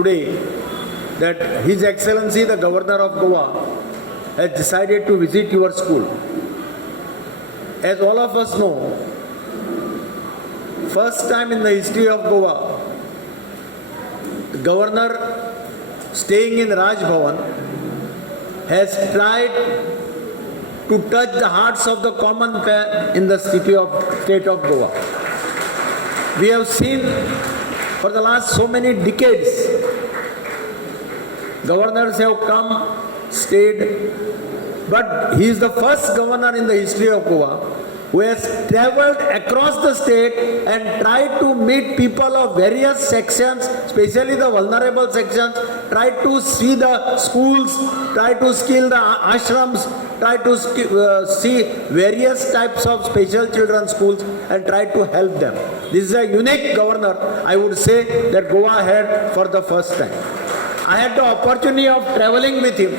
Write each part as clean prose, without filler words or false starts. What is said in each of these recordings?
today that His Excellency the Governor of Goa has decided to visit your school. As all of us know, first time in the history of Goa, the Governor staying in Raj Bhavan has tried to touch the hearts of the common man in the state of Goa. We have seen for the last so many decades, governors have come, stayed, but he is the first governor in the history of Goa who has travelled across the state and tried to meet people of various sections, especially the vulnerable sections, tried to see the schools, tried to skill the ashrams, tried to see various types of special children's schools and tried to help them. This is a unique governor, I would say, that Goa had for the first time. I had the opportunity of travelling with him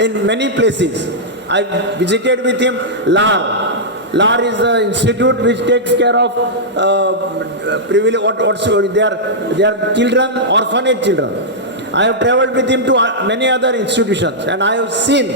in many places. I visited with him LAR. LAR is the institute which takes care of their children, orphanage children. I have travelled with him to many other institutions and I have seen,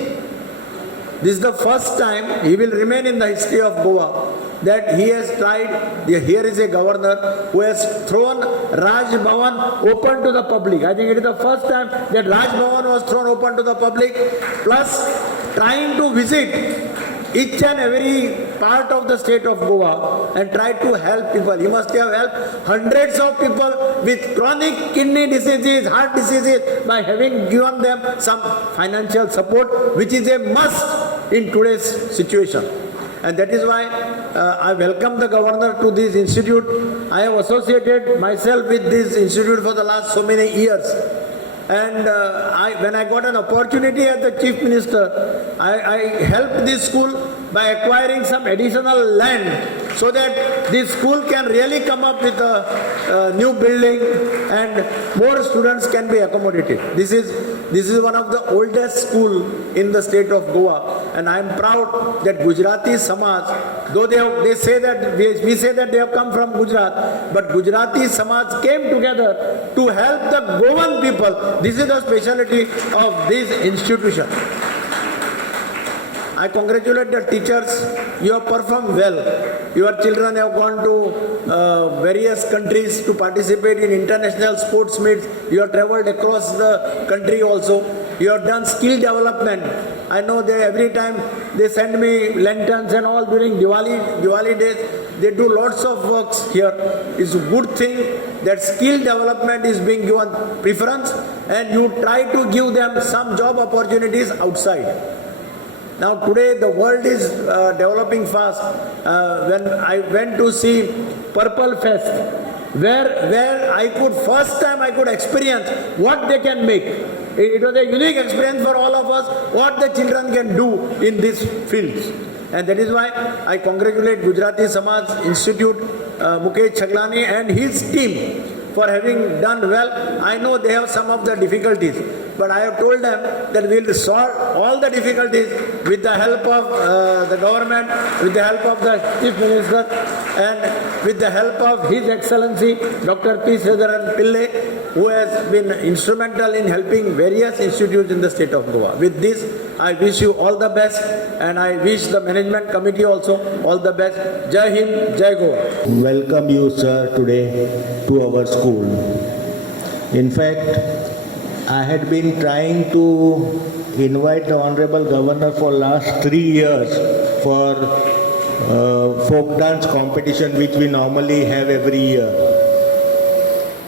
this is the first time, he will remain in the history of Goa, that he has tried, here is a governor who has thrown Raj Bhavan open to the public. I think it is the first time that Raj Bhavan was thrown open to the public, plus trying to visit each and every part of the state of Goa and try to help people. He must have helped hundreds of people with chronic kidney diseases, heart diseases, by having given them some financial support, which is a must in today's situation. And that is why I welcome the governor to this institute. I have associated myself with this institute for the last so many years. And when I got an opportunity as the Chief Minister, I helped this school by acquiring some additional land so that this school can really come up with a new building and more students can be accommodated. This is one of the oldest school in the state of Goa, and I am proud that Gujarati Samaj, though they say that we say that they have come from Gujarat, but Gujarati Samaj came together to help the Goan people. This is the specialty of this institution. I congratulate the teachers. You have performed well. Your children have gone to various countries to participate in international sports meets. You have travelled across the country also. You have done skill development. I know every time they send me lanterns and all during Diwali days. They do lots of works here. It's a good thing that skill development is being given preference and you try to give them some job opportunities outside. Now today the world is developing fast. When I went to see Purple Fest, where first time I could experience what they can make. It was a unique experience for all of us, what the children can do in these fields. And that is why I congratulate Gujarati Samaj Institute, Mukesh Chaglani and his team for having done well. I know they have some of the difficulties, but I have told them that we will solve all the difficulties with the help of the government, with the help of the Chief Minister and with the help of His Excellency Dr. P. Sreedharan Pillai, who has been instrumental in helping various institutes in the state of Goa. With this, I wish you all the best and I wish the management committee also all the best. Jai Hind, Jai Goa. Welcome you, sir, today to our school. In fact, I had been trying to invite the Honorable Governor for last 3 years for folk dance competition which we normally have every year.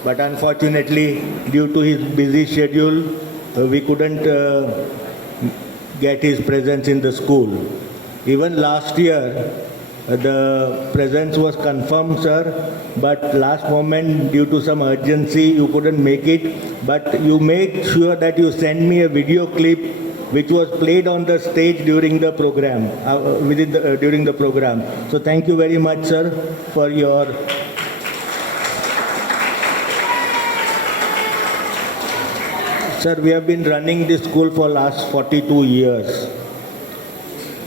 But unfortunately, due to his busy schedule, we couldn't get his presence in the school. Even last year, the presence was confirmed, sir, but last moment, due to some urgency, you couldn't make it. But you made sure that you send me a video clip which was played on the stage during the program, during the program. So thank you very much, sir, for your... Sir, we have been running this school for last 42 years.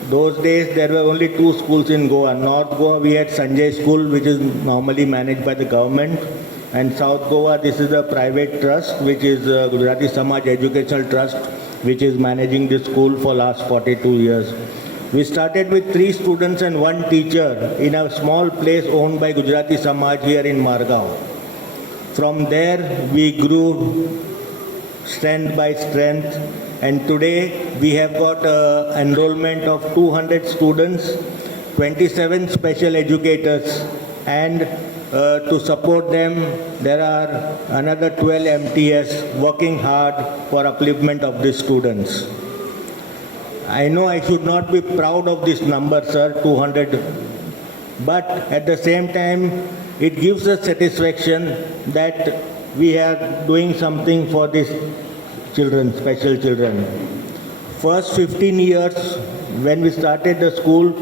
Those days, there were only 2 schools in Goa. North Goa, we had Sanjay School, which is normally managed by the government. And South Goa, this is a private trust, which is Gujarati Samaj Educational Trust, which is managing this school for last 42 years. We started with 3 students and 1 teacher in a small place owned by Gujarati Samaj here in Margao. From there, we grew strength by strength, and today we have got enrollment of 200 students, 27 special educators, and to support them, there are another 12 MTS working hard for upliftment of these students. I know I should not be proud of this number, sir, 200, but at the same time, it gives us satisfaction that we are doing something for these children, special children. First 15 years, when we started the school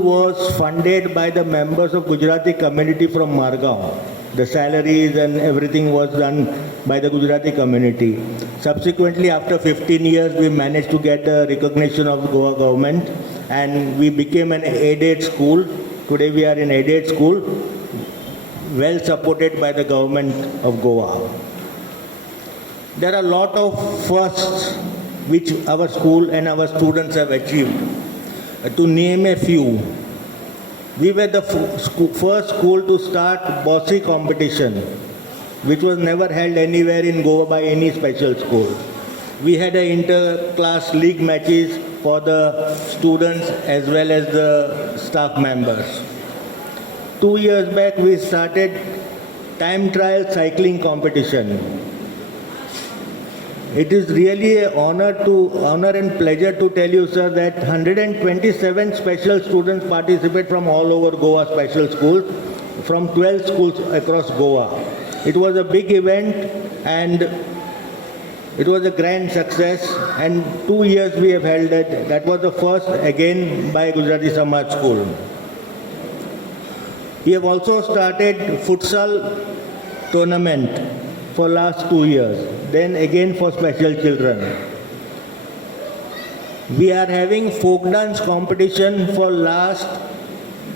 was funded by the members of Gujarati community from Margao. The salaries and everything was done by the Gujarati community. Subsequently, after 15 years, we managed to get the recognition of Goa government, and we became an aided school. Today we are an aided school, well supported by the government of Goa. There are a lot of firsts which our school and our students have achieved. To name a few, we were the first school to start bossy competition, which was never held anywhere in Goa by any special school. We had an inter-class league matches for the students as well as the staff members. 2 years back, we started time trial cycling competition. It is really an honor and pleasure to tell you, sir, that 127 special students participate from all over Goa special schools, from 12 schools across Goa. It was a big event and it was a grand success, and 2 years we have held it. That was the first again by Gujarati Samaj School. We have also started futsal tournament for last 2 years, then again for special children. We are having folk dance competition for last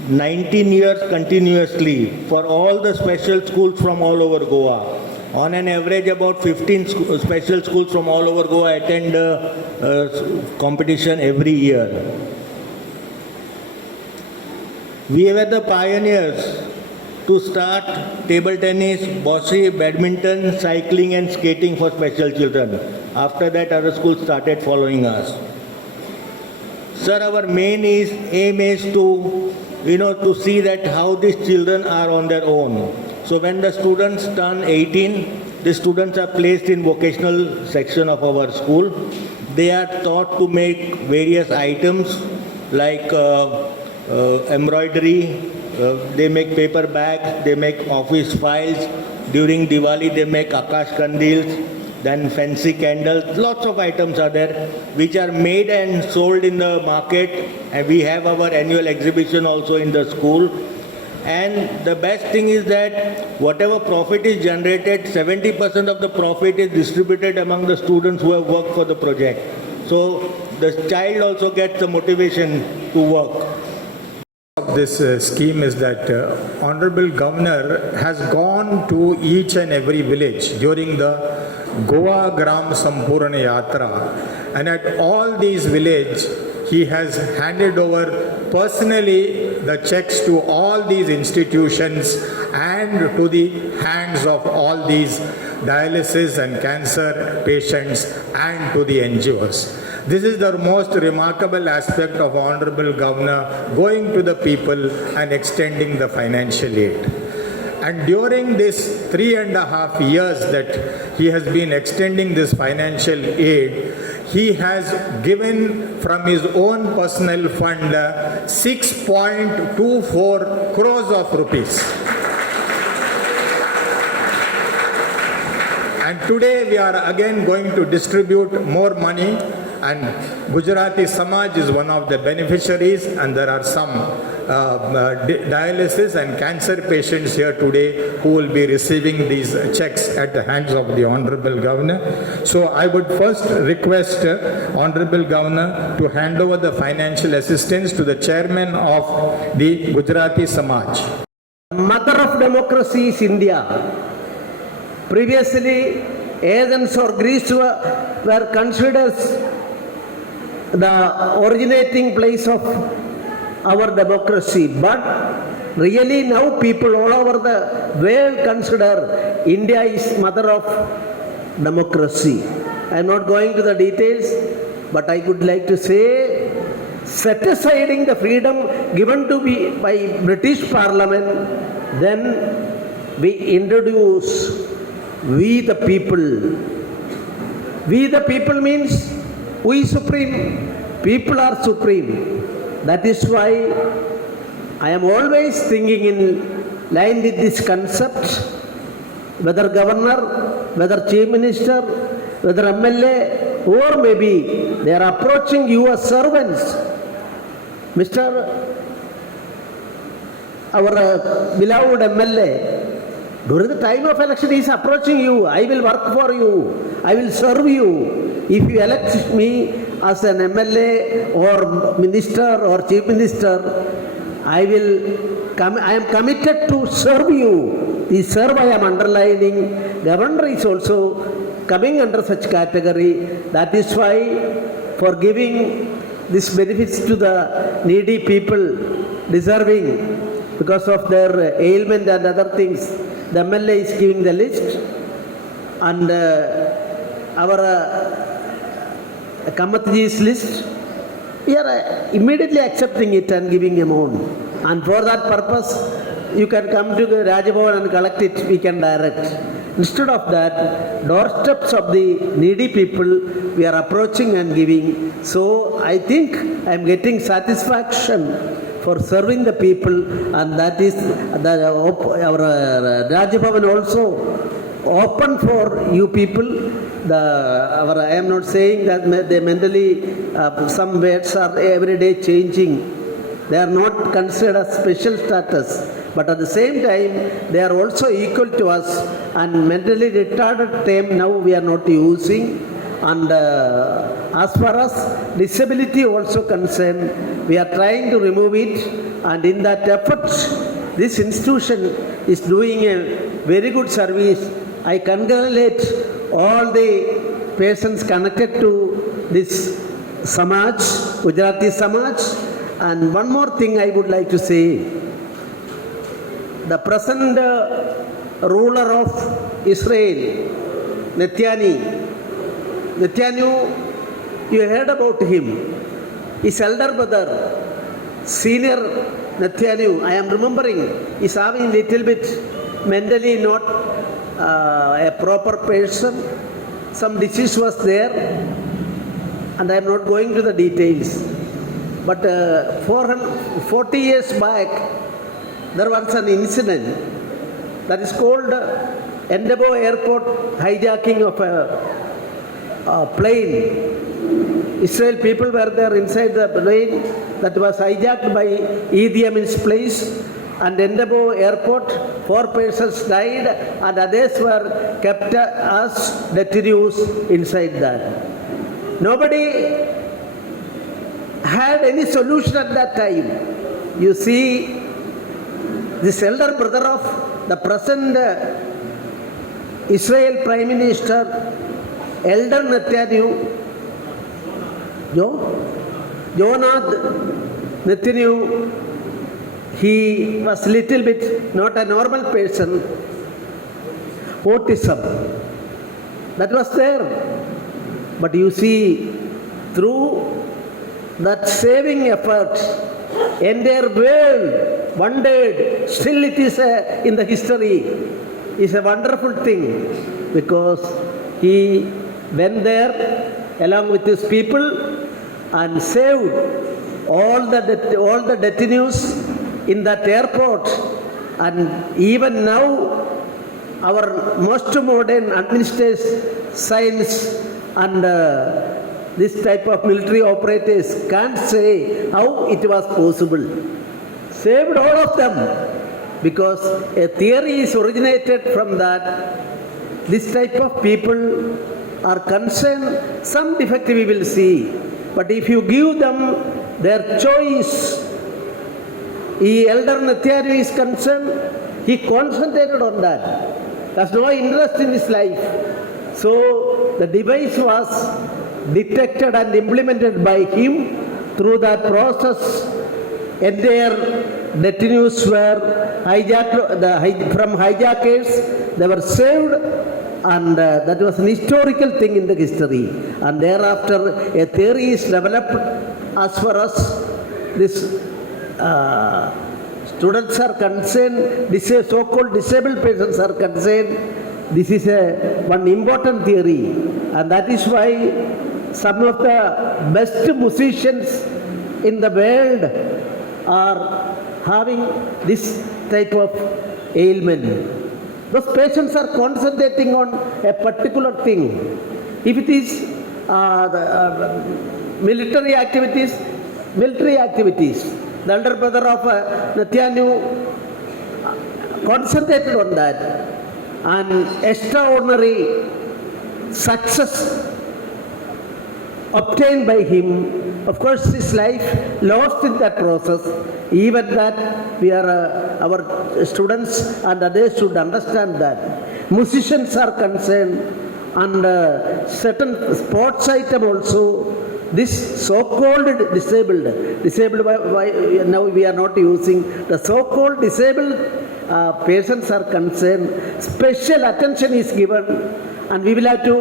19 years continuously for all the special schools from all over Goa. On an average, about 15 special schools from all over Goa attend competition every year. We were the pioneers to start table tennis, bossy, badminton, cycling and skating for special children. After that, other schools started following us. Sir, our main aim is to see that how these children are on their own. So when the students turn 18, the students are placed in vocational section of our school. They are taught to make various items like embroidery, they make paper bags, they make office files. During Diwali, they make akash kandils, then fancy candles. Lots of items are there which are made and sold in the market, and we have our annual exhibition also in the school. And the best thing is that whatever profit is generated, 70% of the profit is distributed among the students who have worked for the project. So the child also gets the motivation to work. This scheme is that Honorable Governor has gone to each and every village during the Goa Gram Sampurna Yatra, and at all these villages he has handed over personally the checks to all these institutions and to the hands of all these dialysis and cancer patients and to the NGOs. This is the most remarkable aspect of Honorable Governor going to the people and extending the financial aid. And during this 3.5 years that he has been extending this financial aid, he has given from his own personal fund 6.24 crores of rupees. And today we are again going to distribute more money, and Gujarati Samaj is one of the beneficiaries, and there are some dialysis and cancer patients here today who will be receiving these checks at the hands of the Honorable Governor. So I would first request Honorable Governor to hand over the financial assistance to the chairman of the Gujarati Samaj. Mother of democracy is India. Previously, Athens or Greece were considered the originating place of our democracy. But really now people all over the world consider India is mother of democracy. I am not going to the details, but I would like to say, set aside the freedom given to me by British Parliament, then we introduce we the people. We the people means we supreme, people are supreme. That is why I am always thinking in line with this concept, whether governor, whether chief minister, whether MLA, or maybe they are approaching you as servants. Our beloved MLA, during the time of election he is approaching you, I will work for you, I will serve you. If you elect me as an MLA or minister or chief minister, I am committed to serve you. The serve I am underlining. Governor is also coming under such category. That is why for giving these benefits to the needy people deserving because of their ailment and other things, the MLA is giving the list, and our Kamatji's list, we are immediately accepting it and giving amount. And for that purpose, you can come to the Rajabhavan and collect it, we can direct. Instead of that, doorsteps of the needy people, we are approaching and giving. So I think I am getting satisfaction for serving the people, and that is our Rajabhavan also open for you people. I am not saying that they mentally, some words are every day changing. They are not considered as special status. But at the same time, they are also equal to us, and mentally retarded term now we are not using. And as far as disability also concerned, we are trying to remove it, and in that effort, this institution is doing a very good service. I congratulate all the persons connected to this Samaj, Gujarati Samaj. And one more thing I would like to say. The present ruler of Israel, Netanyahu, you heard about him. His elder brother, senior Netanyahu, I am remembering, is having little bit mentally not a proper person. Some disease was there, and I am not going to the details. But 40 years back, there was an incident that is called Endebo Airport hijacking of a plane. Israel people were there inside the plane that was hijacked by Idi Amin's place, and Endebo Airport, 4 persons died and others were kept as detainees inside that. Nobody had any solution at that time. You see, this elder brother of the present Israel Prime Minister, Elder Netanyahu, Jonathan Netanyahu, he was little bit not a normal person, autism. That was there. But you see, through that saving effort, entire world wondered, still it is in the history, is a wonderful thing, because he went there along with his people and saved all the detainees in that airport. And even now, our most modern administrative science and this type of military operators can't say how it was possible. Saved all of them, because a theory is originated from that. This type of people are concerned, some defect we will see. But if you give them their choice, Elder Nithyaru is concerned, he concentrated on that. There's no interest in his life. So the device was detected and implemented by him. Through that process, entire detainees were hijacked, from hijackers, they were saved, and that was an historical thing in the history. And thereafter, a theory is developed as far as this students are concerned, so-called disabled persons are concerned. This is one important theory, and that is why some of the best musicians in the world are having this type of ailment. Those patients are concentrating on a particular thing. If it is military activities, the elder brother of Nithyaru concentrated on that, and extraordinary success obtained by him. Of course, his life lost in that process. Even that, we are our students and others should understand that. Musicians are concerned, and certain sports item also. This so-called disabled by now we are not using the so-called disabled persons are concerned. Special attention is given, and we will have to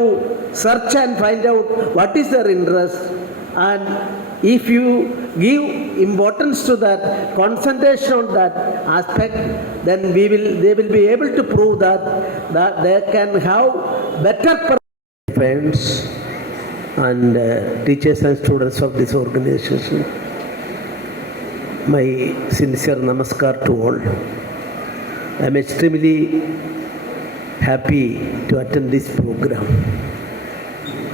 search and find out what is their interest. And if you give importance to that, concentration on that aspect, then they will be able to prove that they can have better friends and teachers and students of this organization. My sincere namaskar to all. I am extremely happy to attend this program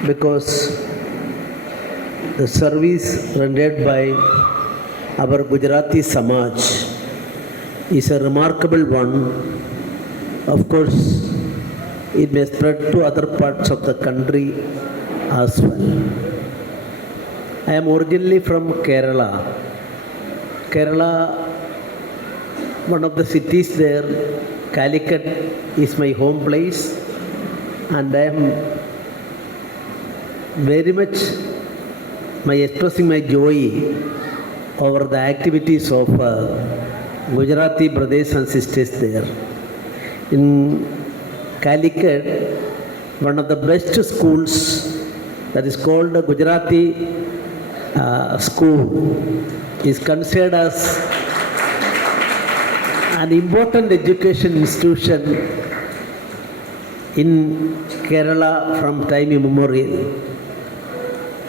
because the service rendered by our Gujarati Samaj is a remarkable one. Of course, it may spread to other parts of the country as well. I am originally from Kerala. Kerala, one of the cities there, Calicut, is my home place, and I am very much expressing my joy over the activities of Gujarati brothers and sisters there. In Calicut, one of the best schools that is called the Gujarati school is considered as an important education institution in Kerala from time immemorial.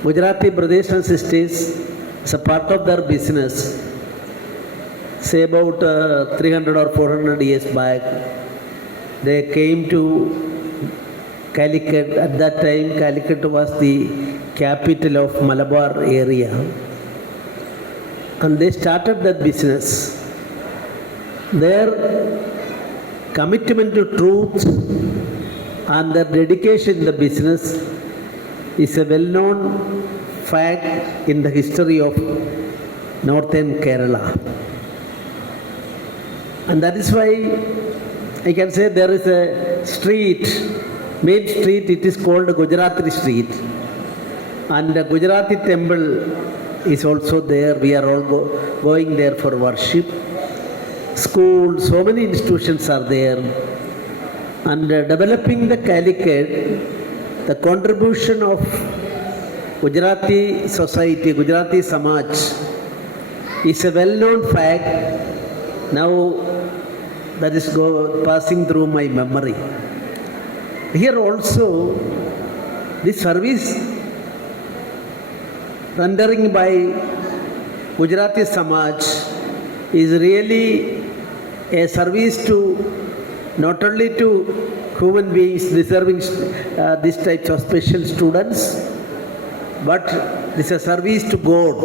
Gujarati brothers and sisters, as a part of their business, say about 300 or 400 years back, they came to Calicut. At that time, Calicut was the capital of Malabar area, and they started that business. Their commitment to truth and their dedication in the business is a well-known fact in the history of northern Kerala. And that is why I can say there is a street, main street, it is called Gujarati Street. And the Gujarati temple is also there. We are all going there for worship. Schools, so many institutions are there. And developing the Calicut, the contribution of Gujarati society, Gujarati Samaj, is a well-known fact. Now that is passing through my memory. Here also, this service rendering by Gujarati Samaj is really a service to not only to human beings deserving these types of special students, but this is a service to God.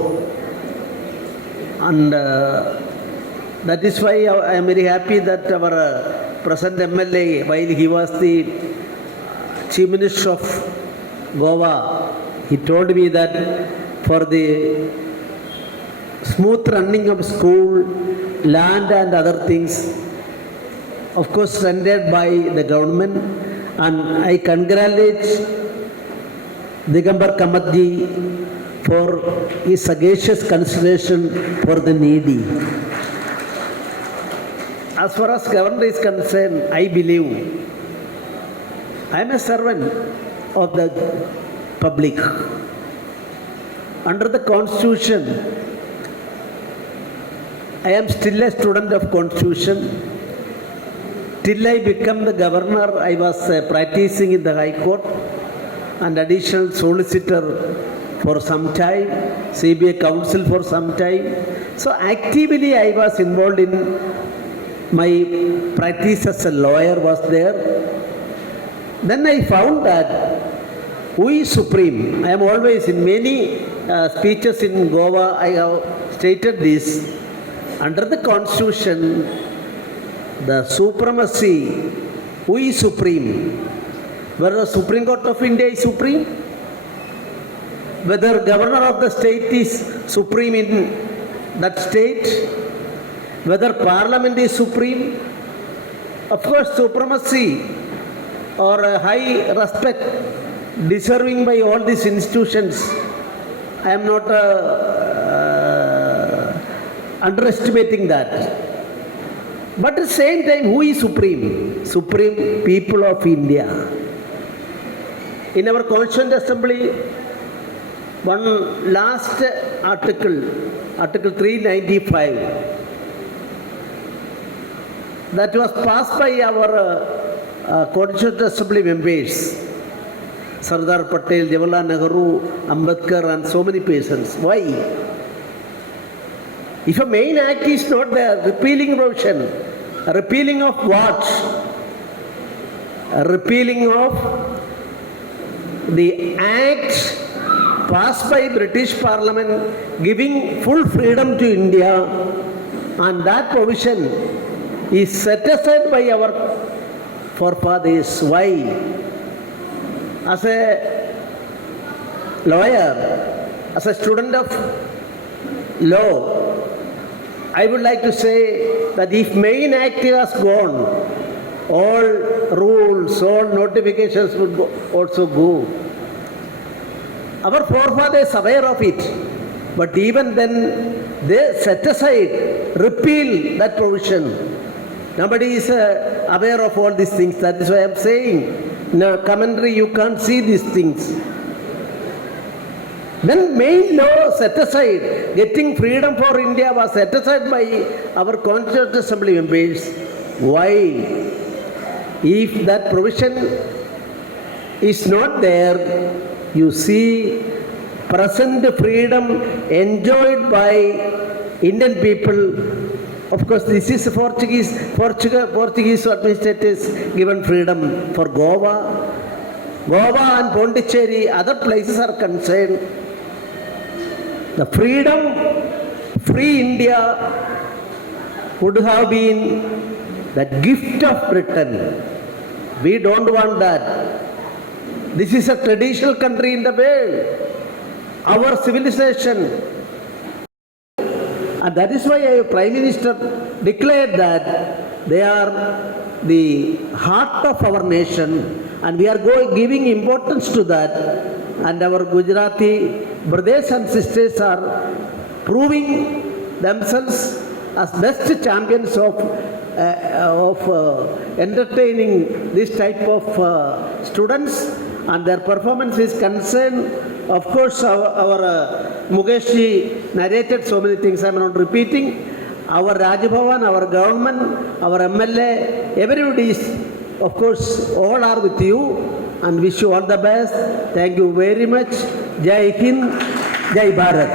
And that is why I am very happy that our present MLA, while he was the Chief Minister of Goa, he told me that for the smooth running of school land and other things, of course rendered by the government, and I congratulate Digambar Kamatji for his sagacious consideration for the needy. As far as government is concerned, I believe I am a servant of the public. Under the Constitution, I am still a student of Constitution. Till I become the governor, I was practicing in the High Court and additional solicitor for some time, CBA counsel for some time. So actively I was involved in my practice as a lawyer was there. Then I found that who is supreme? I am always in many speeches in Goa, I have stated this. Under the Constitution, the supremacy, who is supreme? Whether the Supreme Court of India is supreme? Whether governor of the state is supreme in that state? Whether parliament is supreme? Of course, supremacy or a high respect deserving by all these institutions. I am not underestimating that. But at the same time, who is supreme? Supreme people of India. In our Constituent Assembly, one last article, Article 395, that was passed by our Constituent Assembly members, Sardar Patel, Jawaharlal Nehru, Ambedkar, and so many persons. Why? If a main act is not there, repealing provision, repealing of what? Repealing of the act passed by British Parliament giving full freedom to India, and that provision is set aside by our forefathers. Why? As a lawyer, as a student of law, I would like to say that if main act was gone, all rules, all notifications would also go. Our forefathers are aware of it, but even then they set aside, repeal that provision. Nobody is aware of all these things. That is why I am saying, in a commentary you can't see these things. When main law set aside, getting freedom for India was set aside by our Constituent Assembly members. Why? If that provision is not there, you see present freedom enjoyed by Indian people. Of course, this is Portuguese administrators given freedom for Goa. Goa and Pondicherry, other places are concerned. The freedom, free India would have been the gift of Britain. We don't want that. This is a traditional country in the world. Our civilization. And that is why our Prime Minister declared that they are the heart of our nation, and we are giving importance to that. And our Gujarati brothers and sisters are proving themselves as best champions of entertaining this type of students, and their performance is concerned. Of course, our Mukeshji narrated so many things, I am not repeating. Our Rajbhavan, our government, our MLA, everybody is, of course, all are with you, and wish you all the best. Thank you very much. Jai Hind, Jai Bharat.